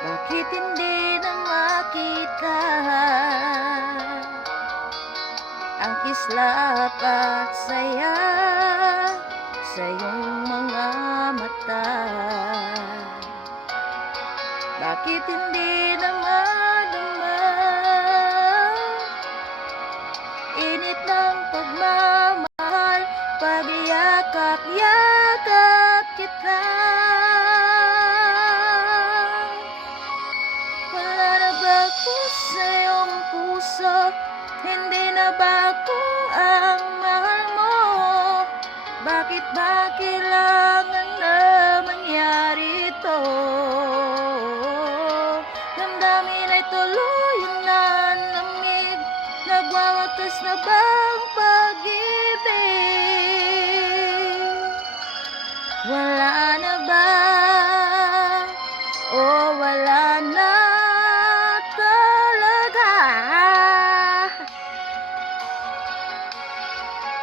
Bakit hindi na makita ang kislap at saya sa iyong mga mata? Bakit hindi na madama init ng pagmamahal, pagyakap-yakap kita? Wala na ba ako sa iyong puso? Hindi na ba ako ang mahal mo? Bakit ba kailangan na mangyari ito? Damdamin ay tuluyang nanlamig, nagwawakas na bang pag-ibig? Wala na ba? O wala na?